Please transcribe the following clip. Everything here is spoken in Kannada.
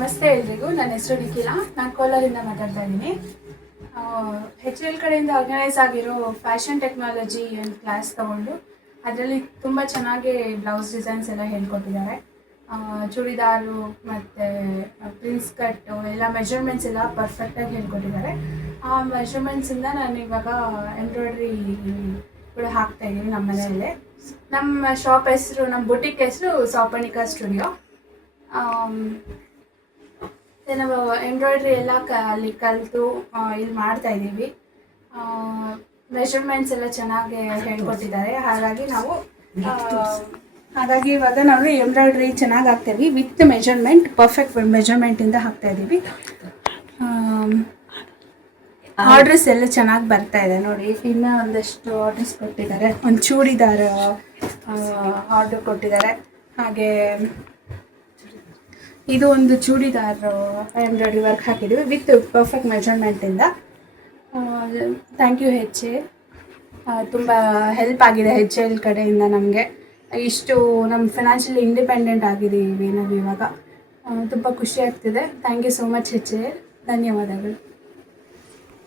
ನಮಸ್ತೆ ಎಲ್ರಿಗೂ. ನನ್ನ ಹೆಸರು ನಿಖಿಲ. ನಾನು ಕೋಲಾರಿಂದ ಮಾತಾಡ್ತಾ ಇದ್ದೀನಿ. HL ಕಡೆಯಿಂದ ಆರ್ಗನೈಸ್ ಆಗಿರೋ ಫ್ಯಾಷನ್ ಟೆಕ್ನಾಲಜಿ ಒಂದು ಕ್ಲಾಸ್ ತೊಗೊಂಡು ಅದರಲ್ಲಿ ತುಂಬ ಚೆನ್ನಾಗಿ ಬ್ಲೌಸ್ ಡಿಸೈನ್ಸ್ ಎಲ್ಲ ಹೇಳ್ಕೊಟ್ಟಿದ್ದಾರೆ. ಚೂಡಿದಾರು ಮತ್ತು ಪ್ರಿನ್ಸ್ ಕಟ್ಟು ಎಲ್ಲ ಮೆಜರ್ಮೆಂಟ್ಸ್ ಎಲ್ಲ ಪರ್ಫೆಕ್ಟಾಗಿ ಹೇಳ್ಕೊಟ್ಟಿದ್ದಾರೆ. ಆ ಮೆಜರ್ಮೆಂಟ್ಸಿಂದ ನಾನು ಇವಾಗ ಎಂಬ್ರಾಯ್ಡ್ರಿ ಕೂಡ ಹಾಕ್ತಾಯಿದ್ದೀನಿ ನಮ್ಮ ಮನೆಯಲ್ಲೇ. ನಮ್ಮ ಶಾಪ್ ಹೆಸರು, ನಮ್ಮ ಬುಟಿಕ್ ಹೆಸರು ಸಾಪರ್ಣಿಕಾ ಸ್ಟುಡಿಯೋ. ನಾವು ಎಂಬ್ರಾಯ್ಡ್ರಿ ಎಲ್ಲ ಅಲ್ಲಿ ಕಲಿತು ಇಲ್ಲಿ ಮಾಡ್ತಾಯಿದ್ದೀವಿ. ಮೆಷರ್ಮೆಂಟ್ಸ್ ಎಲ್ಲ ಚೆನ್ನಾಗಿ ಹೇಳ್ಕೊಟ್ಟಿದ್ದಾರೆ. ಹಾಗಾಗಿ ಇವಾಗ ನಾವು ಎಂಬ್ರಾಯ್ಡ್ರಿ ಚೆನ್ನಾಗಿ ಹಾಕ್ತೀವಿ. ವಿತ್ ಮೆಜರ್ಮೆಂಟ್, ಪರ್ಫೆಕ್ಟ್ ಮೆಜರ್ಮೆಂಟಿಂದ ಹಾಕ್ತಾಯಿದ್ದೀವಿ. ಆರ್ಡ್ರಸ್ ಎಲ್ಲ ಚೆನ್ನಾಗಿ ಬರ್ತಾಯಿದೆ ನೋಡಿ. ಇನ್ನೂ ಒಂದಷ್ಟು ಆರ್ಡ್ರಸ್ ಕೊಟ್ಟಿದ್ದಾರೆ. ಒಂದು ಚೂಡಿದಾರ ಆರ್ಡ್ರ್ ಕೊಟ್ಟಿದ್ದಾರೆ. ಹಾಗೆ ಇದು ಒಂದು ಚೂಡಿದಾರ್ ಎಂಬ್ರಾಯ್ಡ್ರಿ ವರ್ಕ್ ಹಾಕಿದ್ದೀವಿ ವಿತ್ ಪರ್ಫೆಕ್ಟ್ ಮೆಜರ್ಮೆಂಟಿಂದ. Thank you HL. ತುಂಬ ಹೆಲ್ಪ್ ಆಗಿದೆ HL ಕಡೆಯಿಂದ ನಮಗೆ. ಇಷ್ಟು ನಮ್ಮ ಫಿನಾನ್ಷಿಯಲಿ ಇಂಡಿಪೆಂಡೆಂಟ್ ಆಗಿದ್ದೀವಿ ನಾವು ಇವಾಗ. ತುಂಬ ಖುಷಿ ಆಗ್ತಿದೆ. Thank you so much HL. ಧನ್ಯವಾದಗಳು.